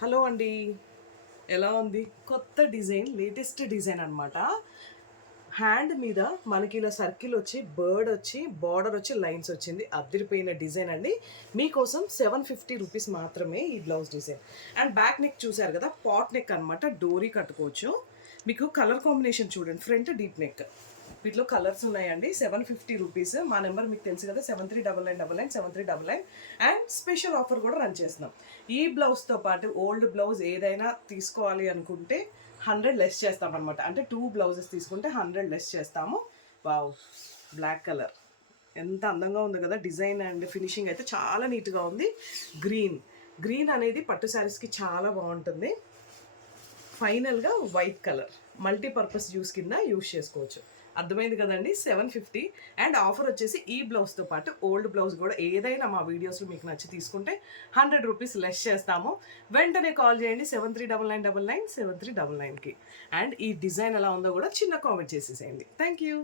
Hello అండి, ఎలా ఉంది? కొత్త డిజైన్, లేటెస్ట్ డిజైన్ అనమాట. హ్యాండ్ మీద మనకి ఇలా సర్కిల్ వచ్చి బర్డ్ వచ్చి బార్డర్ వచ్చి లైన్స్ వచ్చింది. అదిరిపోయిన డిజైన్ అండి. మీకోసం 750 రూపీస్ మాత్రమే ఈ blouse design. And back neck చూసారు కదా, పాట్ నెక్ అనమాట. డోరీ కట్టుకోవచ్చు. మీకు కలర్ కాంబినేషన్ చూడండి, ఫ్రంట్ డీప్ నెక్. వీటిలో కలర్స్ ఉన్నాయండి. 750 రూపీస్. మా నెంబర్ మీకు తెలుసు కదా, 7399997399. అండ్ స్పెషల్ ఆఫర్ కూడా రన్ చేస్తున్నాం. ఈ బ్లౌజ్తో పాటు ఓల్డ్ బ్లౌజ్ ఏదైనా తీసుకోవాలి అనుకుంటే 100 లెస్ చేస్తాం అనమాట. అంటే 2 బ్లౌజెస్ తీసుకుంటే 100 లెస్ చేస్తాము. వావ్, బ్లాక్ కలర్ ఎంత అందంగా ఉంది కదా. డిజైన్ అండ్ ఫినిషింగ్ అయితే చాలా నీట్గా ఉంది. గ్రీన్ గ్రీన్ అనేది పట్టు శారీస్కి చాలా బాగుంటుంది. ఫైనల్గా వైట్ కలర్ మల్టీపర్పస్ యూస్ కింద యూస్ చేసుకోవచ్చు. అర్థమైంది కదండి. 750. అండ్ ఆఫర్ వచ్చేసి ఈ బ్లౌజ్తో పాటు ఓల్డ్ బ్లౌజ్ కూడా ఏదైనా మా వీడియోస్లో మీకు నచ్చి తీసుకుంటే 100 రూపీస్ లెస్ చేస్తాము. వెంటనే కాల్ చేయండి 7399997399కి. అండ్ ఈ డిజైన్ ఎలా ఉందో కూడా చిన్న కామెంట్ చేసేసేయండి. Thank you.